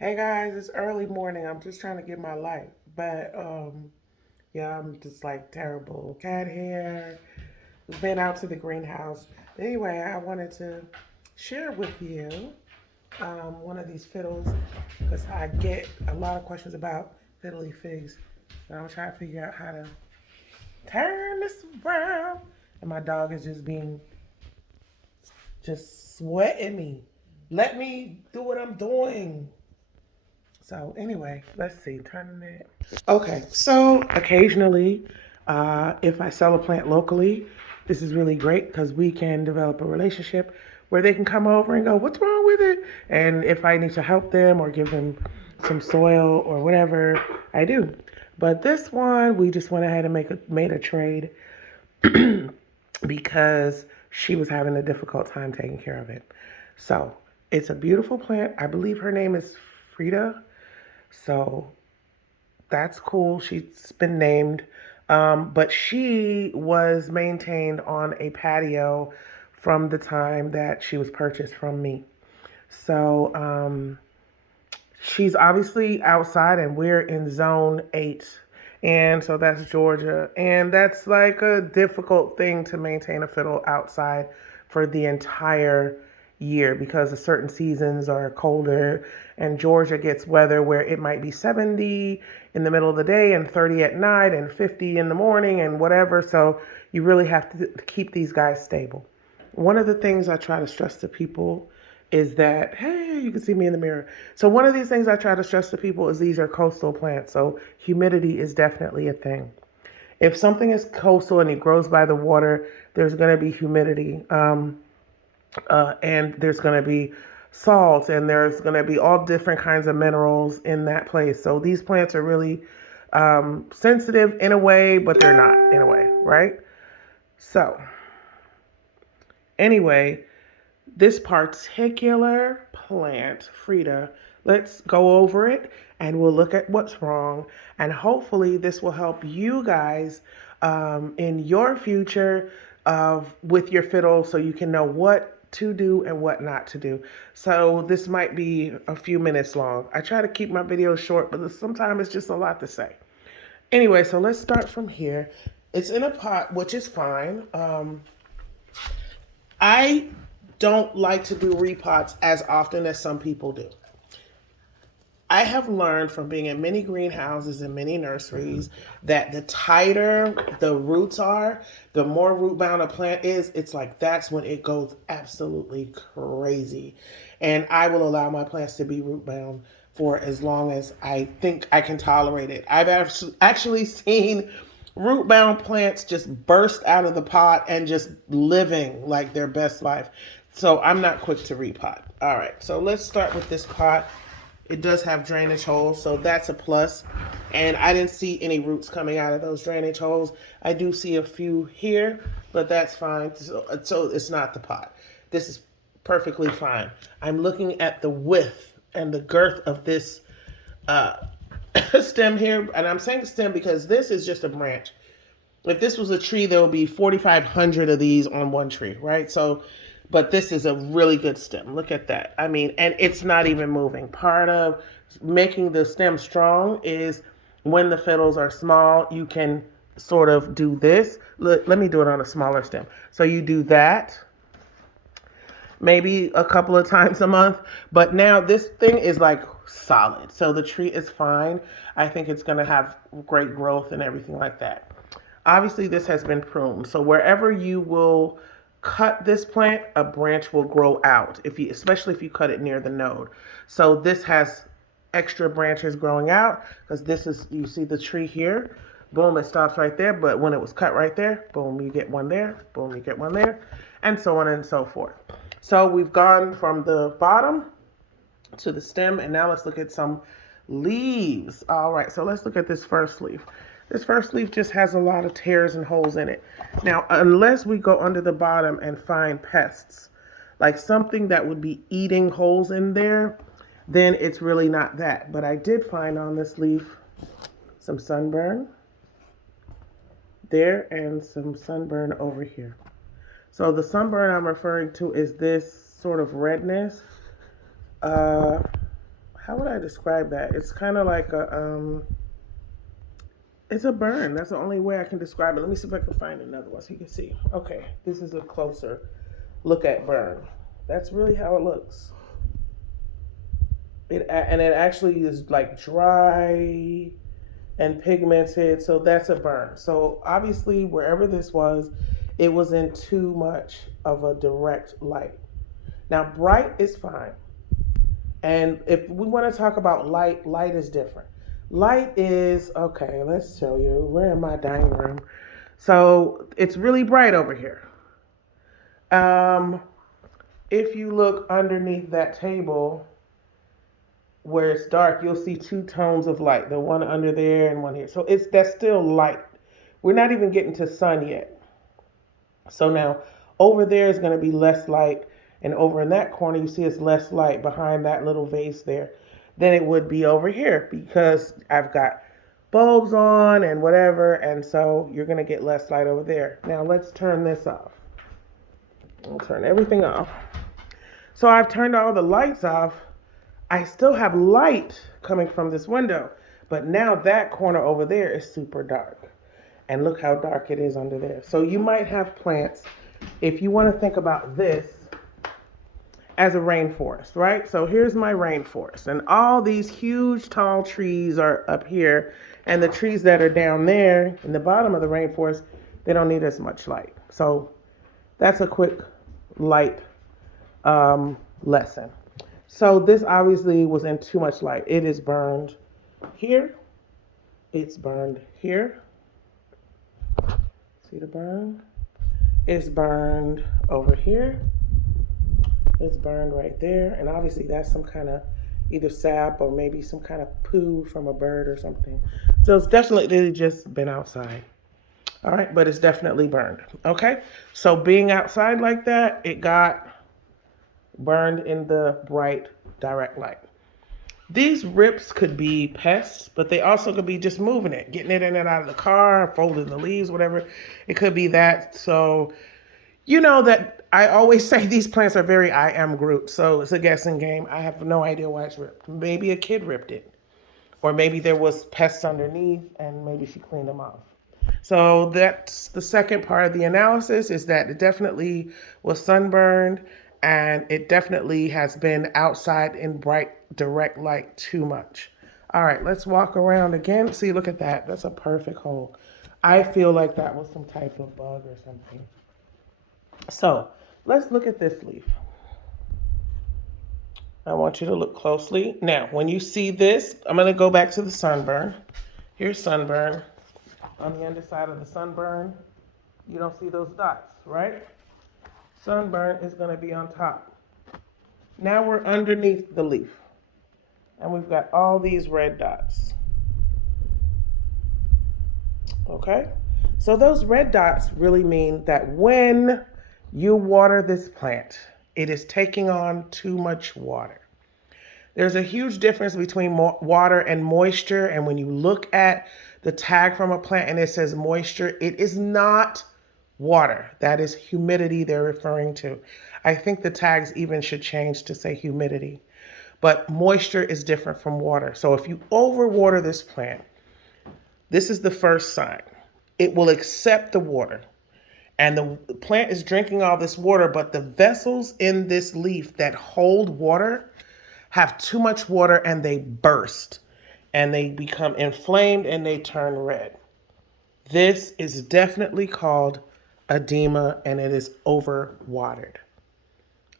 Hey guys, it's early morning. I'm just trying to get my life. But yeah, I'm just like terrible. Cat hair. Been out to the greenhouse. Anyway, I wanted to share with you one of these fiddles because I get a lot of questions about fiddly figs. And I'm trying to figure out how to turn this around. And my dog is just sweating me. Let me do what I'm doing. So anyway, let's see. Turning it. Okay, so occasionally, if I sell a plant locally, this is really great because we can develop a relationship where they can come over and go, "What's wrong with it?" And if I need to help them or give them some soil or whatever, I do. But this one, we just went ahead and made a trade because she was having a difficult time taking care of it. So it's a beautiful plant. I believe her name is Frida. So that's cool. She's been named. But she was maintained on a patio from the time that she was purchased from me. So she's obviously outside, and we're in zone 8. And so that's Georgia. And that's like a difficult thing to maintain a fiddle outside for the entire year because the certain seasons are colder. And Georgia gets weather where it might be 70 in the middle of the day and 30 at night and 50 in the morning and whatever. So you really have to keep these guys stable. One of the things I try to stress to people is that, hey, you can see me in the mirror. So, one of these things I try to stress to people is these are coastal plants. So, humidity is definitely a thing. If something is coastal and it grows by the water, there's going to be humidity, and there's going to be salt, and there's going to be all different kinds of minerals in that place. So, these plants are really sensitive in a way, but they're not in a way, right? So, anyway, this particular plant, Frida, let's go over it and we'll look at what's wrong. And hopefully, this will help you guys in your future with your fiddle so you can know what to do and what not to do. So, this might be a few minutes long. I try to keep my videos short, but sometimes it's just a lot to say. Anyway, so let's start from here. It's in a pot, which is fine. I don't like to do repots as often as some people do. I have learned from being in many greenhouses and many nurseries that the tighter the roots are, the more root bound a plant is, it's like that's when it goes absolutely crazy. And I will allow my plants to be root bound for as long as I think I can tolerate it. I've actually seen root bound plants just burst out of the pot and just living like their best life. So I'm not quick to repot. All right, so let's start with this pot. It does have drainage holes, so that's a plus. And I didn't see any roots coming out of those drainage holes. I do see a few here, but that's fine. So it's not the pot. This is perfectly fine. I'm looking at the width and the girth of this uh, stem here, and I'm saying stem because this is just a branch. If this was a tree, there would be 4,500 of these on one tree, right? So, but this is a really good stem. Look at that. I mean, and it's not even moving. Part of making the stem strong is when the fiddles are small, you can sort of do this. Let me do it on a smaller stem. So you do that maybe a couple of times a month, but now this thing is like solid. So the tree is fine. I think it's going to have great growth and everything like that. Obviously, this has been pruned. So wherever you will cut this plant, a branch will grow out, especially if you cut it near the node. So this has extra branches growing out because this is, you see the tree here, boom, it stops right there. But when it was cut right there, boom, you get one there, boom, you get one there, and so on and so forth. So we've gone from the bottom to the stem, and now let's look at some leaves. All right, so let's look at this first leaf. This first leaf just has a lot of tears and holes in it. Now, unless we go under the bottom and find pests, like something that would be eating holes in there, then it's really not that. But I did find on this leaf some sunburn there and some sunburn over here. So the sunburn I'm referring to is this sort of redness. Uh, how would I describe that? It's kind of like it's a burn. That's the only way I can describe it. Let me see if I can find another one so you can see. Okay, this is a closer look at burn. That's really how it looks. And it actually is like dry and pigmented, so that's a burn. So obviously, wherever this was, it was in too much of a direct light. Now, bright is fine. And if we want to talk about light, light is different. Light is, okay, let's show you. We're in my dining room. So it's really bright over here. If you look underneath that table where it's dark, you'll see two tones of light, the one under there and one here. So that's still light. We're not even getting to sun yet. So now over there is going to be less light, and over in that corner you see it's less light behind that little vase there than it would be over here, because I've got bulbs on and whatever, and so you're going to get less light over there. Now let's turn this off. I'll turn everything off. So I've turned all the lights off. I still have light coming from this window, but now that corner over there is super dark. And look how dark it is under there. So you might have plants, if you want to think about this as a rainforest, right? So here's my rainforest, and all these huge tall trees are up here, and the trees that are down there in the bottom of the rainforest, they don't need as much light. So that's a quick light lesson. So this obviously was in too much light. It is burned here. It's burned here. See the burn? It's burned over here. It's burned right there. And obviously that's some kind of either sap or maybe some kind of poo from a bird or something. So it's definitely just been outside. All right, but it's definitely burned. Okay, so being outside like that, it got burned in the bright direct light. These rips could be pests, but they also could be just moving it, getting it in and out of the car, folding the leaves, whatever. It could be that. So you know that I always say these plants are very I am Groot, so it's a guessing game. I have no idea why it's ripped. Maybe a kid ripped it, or maybe there was pests underneath and maybe she cleaned them off. So that's the second part of the analysis, is that it definitely was sunburned, and it definitely has been outside in bright direct light too much. All right, let's walk around again. See, look at that. That's a perfect hole. I feel like that was some type of bug or something. So let's look at this leaf. I want you to look closely. Now, when you see this, I'm going to go back to the sunburn. Here's sunburn. On the underside of the sunburn, you don't see those dots, right? Sunburn is going to be on top. Now we're underneath the leaf, and we've got all these red dots. Okay? So those red dots really mean that when you water this plant, it is taking on too much water. There's a huge difference between water and moisture, and when you look at the tag from a plant and it says moisture, it is not water. That is humidity they're referring to. I think the tags even should change to say humidity. But moisture is different from water. So if you overwater this plant, this is the first sign. It will accept the water. And the plant is drinking all this water, but the vessels in this leaf that hold water have too much water and they burst. And they become inflamed and they turn red. This is definitely called edema, and it is overwatered.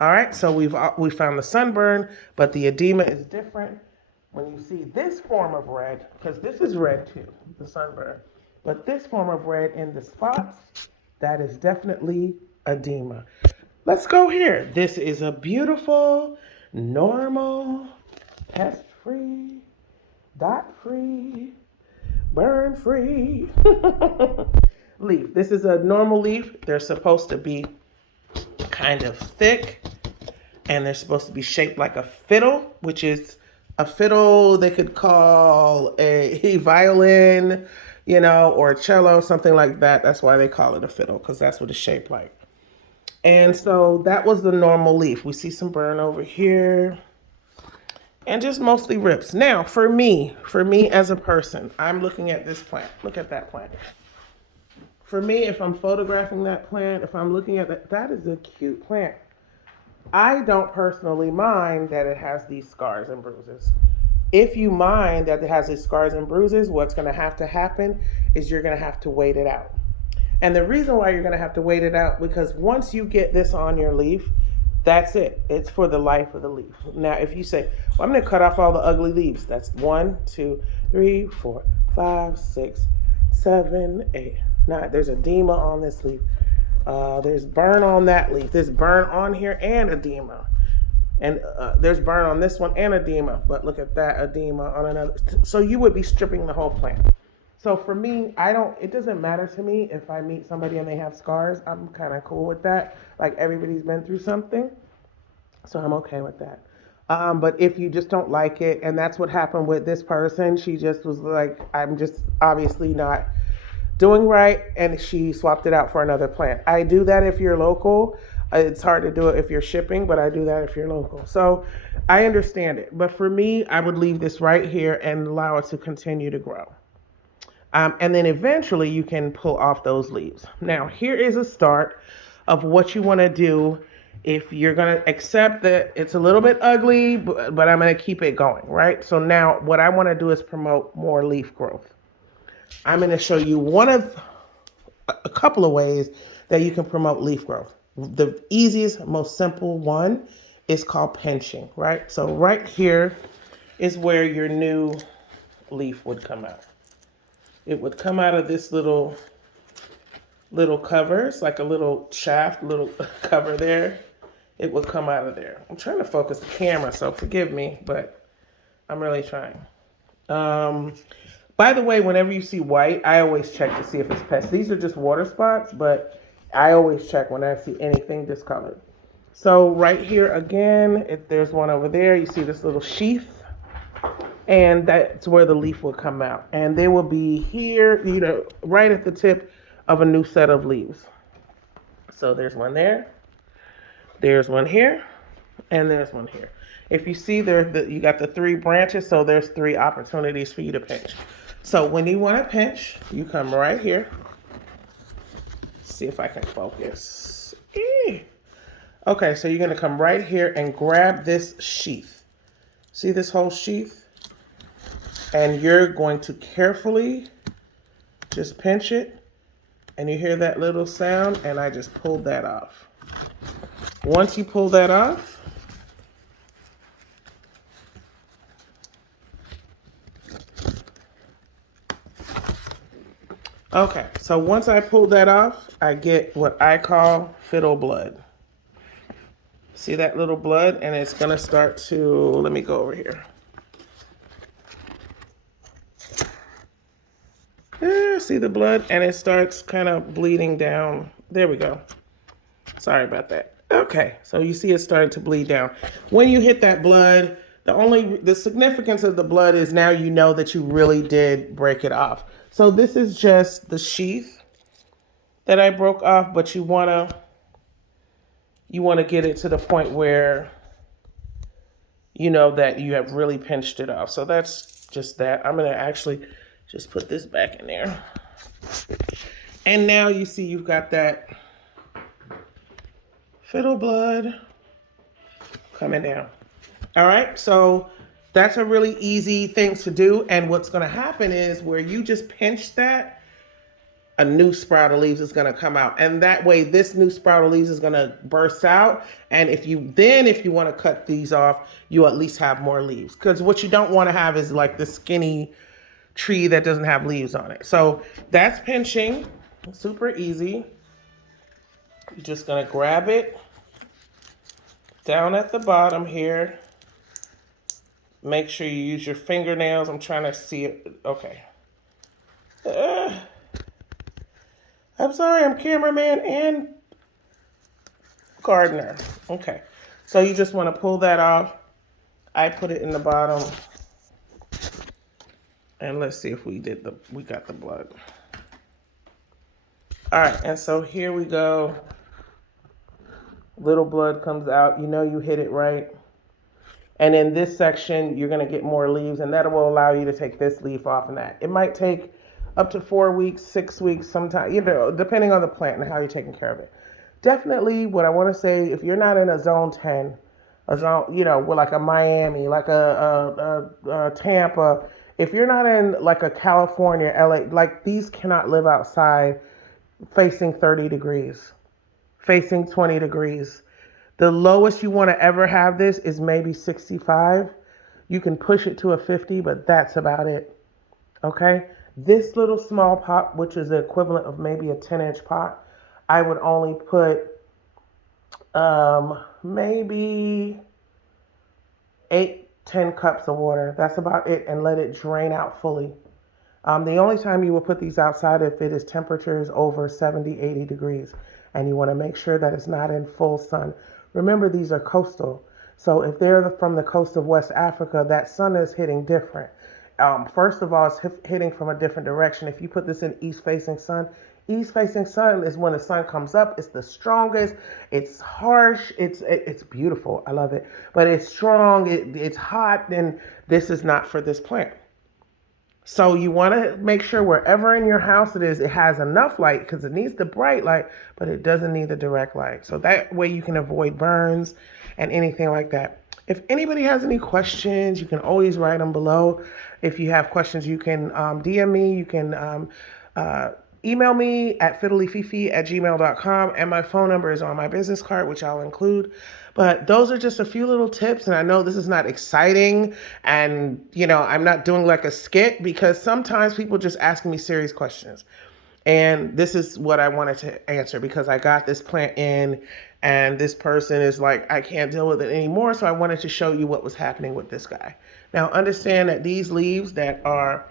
All right, so we found the sunburn, but the edema is different. When you see this form of red, because this is red too, the sunburn, but this form of red in the spots, that is definitely edema. Let's go here. This is a beautiful, normal, pest-free, dot-free, burn-free leaf. This is a normal leaf. They're supposed to be kind of thick, and they're supposed to be shaped like a fiddle, which is a fiddle they could call a violin, you know, or a cello, something like that. That's why they call it a fiddle, because that's what it's shaped like. And so that was the normal leaf. We see some burn over here. and just mostly rips. Now, for me as a person, I'm looking at this plant. Look at that plant. For me, if I'm photographing that plant, if I'm looking at that, that is a cute plant. I don't personally mind that it has these scars and bruises. If you mind that it has these scars and bruises, what's going to happen is you're going to have to wait it out. And the reason why you're going to have to wait it out, because once you get this on your leaf, that's it. It's for the life of the leaf. Now, if you say, well, I'm going to cut off all the ugly leaves. That's 1, 2, 3, 4, 5, 6, 7, 8, 9. There's edema on this leaf. There's burn on that leaf. There's burn on here and edema. And there's burn on this one and edema. But look at that edema on another. So you would be stripping the whole plant. So for me, it doesn't matter to me if I meet somebody and they have scars. I'm kind of cool with that. Like, everybody's been through something. So I'm okay with that. But if you just don't like it, and that's what happened with this person, she just was like, I'm just obviously not doing right, and she swapped it out for another plant. I do that if you're local. It's hard to do it if you're shipping, but I do that if you're local. So I understand it. But for me, I would leave this right here and allow it to continue to grow. And then eventually you can pull off those leaves. Now, here is a start of what you want to do if you're going to accept that it's a little bit ugly, but I'm going to keep it going, right? So now what I want to do is promote more leaf growth. I'm going to show you a couple of ways that you can promote leaf growth. The easiest, most simple one is called pinching, right? So right here is where your new leaf would come out. It would come out of this little cover. It's like a little shaft, little cover there. It would come out of there. I'm trying to focus the camera, so forgive me, but I'm really trying. By the way, whenever you see white, I always check to see if it's pests. These are just water spots, but I always check when I see anything discolored. So right here again, if there's one over there, you see this little sheath. And that's where the leaf will come out. And they will be here, right at the tip of a new set of leaves. So there's one there, there's one here, and there's one here. If you see there, you got the 3 branches, so there's 3 opportunities for you to pinch. So when you want to pinch, you come right here. See if I can focus. Okay, so you're going to come right here and grab this sheath. See this whole sheath? And you're going to carefully just pinch it. And you hear that little sound, and I just pulled that off. Once you pull that off, okay, so once I pull that off, I get what I call fiddle blood. See that little blood? And it's going to start to, let me go over here. See the blood? And it starts kind of bleeding down. There we go. Sorry about that. Okay, so you see it starting to bleed down. When you hit that blood, the significance of the blood is now you know that you really did break it off. So this is just the sheath that I broke off, but you want to get it to the point where you know that you have really pinched it off. So that's just that. I'm going to actually just put this back in there. And now you see you've got that fiddle blood coming down. All right, so that's a really easy thing to do. And what's going to happen is where you just pinch that, a new sprout of leaves is going to come out. And that way, this new sprout of leaves is going to burst out. And if you want to cut these off, you at least have more leaves. Because what you don't want to have is like the skinny tree that doesn't have leaves on it. So that's pinching. Super easy. You're just going to grab it down at the bottom here. Make sure you use your fingernails. I'm trying to see it. Okay. I'm sorry, I'm cameraman and gardener. Okay. So you just want to pull that off. I put it in the bottom. And let's see if we got the blood. All right, and so here we go. Little blood comes out. You know you hit it right. And in this section, you're going to get more leaves, and that will allow you to take this leaf off and that. It might take up to 4 weeks, 6 weeks, sometimes, depending on the plant and how you're taking care of it. Definitely, what I want to say, if you're not in a zone 10, a zone, with like a Miami, like a Tampa, if you're not in like a California, LA, like these cannot live outside facing 30 degrees, facing 20 degrees. The lowest you want to ever have this is maybe 65. You can push it to a 50, but that's about it. Okay? This little small pot, which is the equivalent of maybe a 10-inch pot, I would only put maybe 8-10 cups of water. That's about it, and let it drain out fully. The only time you will put these outside if it is temperatures over 70, 80 degrees, and you want to make sure that it's not in full sun. Remember, these are coastal. So if they're from the coast of West Africa, that sun is hitting different. First of all, it's hitting from a different direction. If you put this in east-facing sun is when the sun comes up. It's the strongest. It's harsh. It's beautiful. I love it. But it's strong. It's hot, and this is not for this plant. So you want to make sure wherever in your house it is, it has enough light, because it needs the bright light, but it doesn't need the direct light. So that way you can avoid burns and anything like that. If anybody has any questions, you can always write them below. If you have questions, you can DM me. You can email me at fiddlyfifi@gmail.com, and my phone number is on my business card, which I'll include. But those are just a few little tips, and I know this is not exciting, and I'm not doing like a skit, because sometimes people just ask me serious questions, and this is what I wanted to answer, because I got this plant in, and this person is like, I can't deal with it anymore, so I wanted to show you what was happening with this guy. Now understand that these leaves that are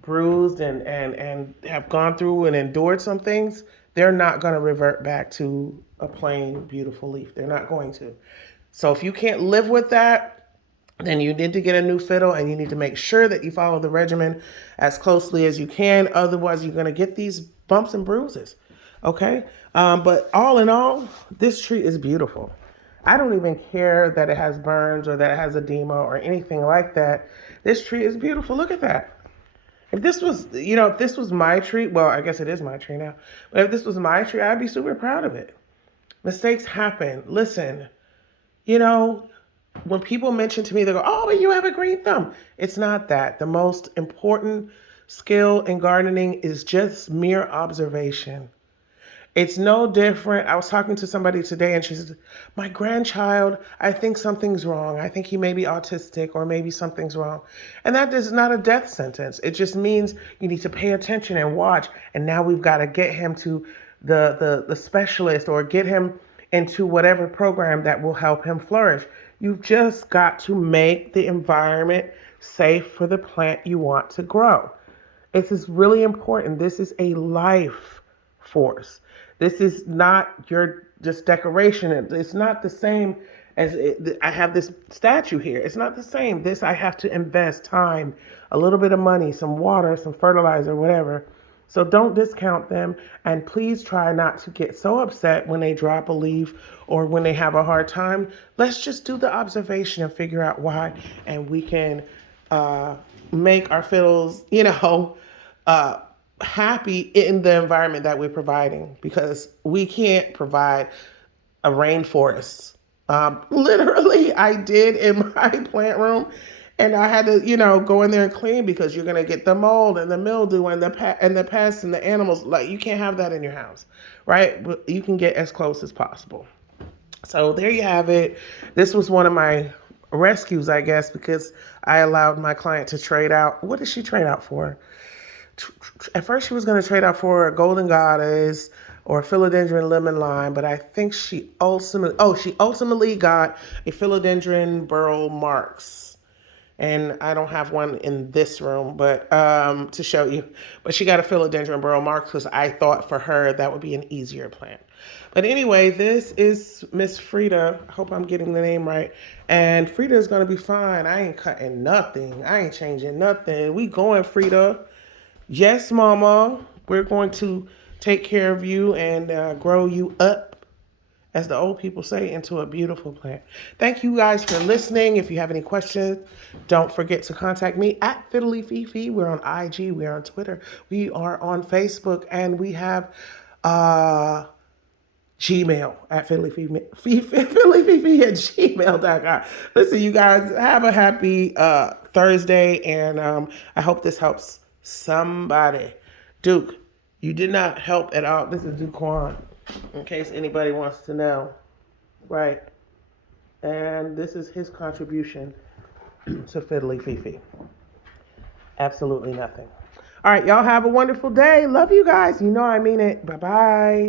bruised and have gone through and endured some things, they're not going to revert back to a plain, beautiful leaf. They're not going to. So if you can't live with that, then you need to get a new fiddle, and you need to make sure that you follow the regimen as closely as you can. Otherwise, you're going to get these bumps and bruises. Okay? But all in all, this tree is beautiful. I don't even care that it has burns or that it has edema or anything like that. This tree is beautiful. Look at that. If this was my tree, well, I guess it is my tree now, but if this was my tree, I'd be super proud of it. Mistakes happen. Listen, when people mention to me, they go, oh, but you have a green thumb. It's not that. The most important skill in gardening is just mere observation. It's no different. I was talking to somebody today, and she said, my grandchild, I think something's wrong. I think he may be autistic, or maybe something's wrong. And that is not a death sentence. It just means you need to pay attention and watch. And now we've got to get him to the specialist, or get him into whatever program that will help him flourish. You've just got to make the environment safe for the plant you want to grow. This is really important. This is a life force. This is not your just decoration. It's not the same as I have this statue here. It's not the same. This, I have to invest time, a little bit of money, some water, some fertilizer, whatever. So don't discount them, and please try not to get so upset when they drop a leaf or when they have a hard time. Let's just do the observation and figure out why, and we can make our fiddles, happy in the environment that we're providing, because we can't provide a rainforest. Literally, I did in my plant room, and I had to, go in there and clean, because you're gonna get the mold and the mildew and the pests and the animals. Like, you can't have that in your house, right? But you can get as close as possible. So there you have it. This was one of my rescues, I guess, because I allowed my client to trade out. What did she trade out for? At first, she was going to trade out for a golden goddess or a philodendron lemon lime, but I think she ultimately got a philodendron burl marks. And I don't have one in this room, but to show you. But she got a philodendron burl marks, because I thought for her that would be an easier plant. But anyway, this is Miss Frida. I hope I'm getting the name right. And Frida is going to be fine. I ain't cutting nothing. I ain't changing nothing. We going, Frida. Yes, Mama, we're going to take care of you and grow you up as the old people say, into a beautiful plant. Thank you guys for listening. If you have any questions, don't forget to contact me at Fiddly Fifi. We're on IG, we're on Twitter, we are on Facebook, and we have Gmail at fiddlyfifi at gmail.com. Listen, you guys, have a happy Thursday, and I hope this helps somebody. Duke, you did not help at all. This is Duquan, in case anybody wants to know. Right. And this is his contribution to Fiddly Fifi. Absolutely nothing. All right, y'all have a wonderful day. Love you guys. You know I mean it. Bye-bye.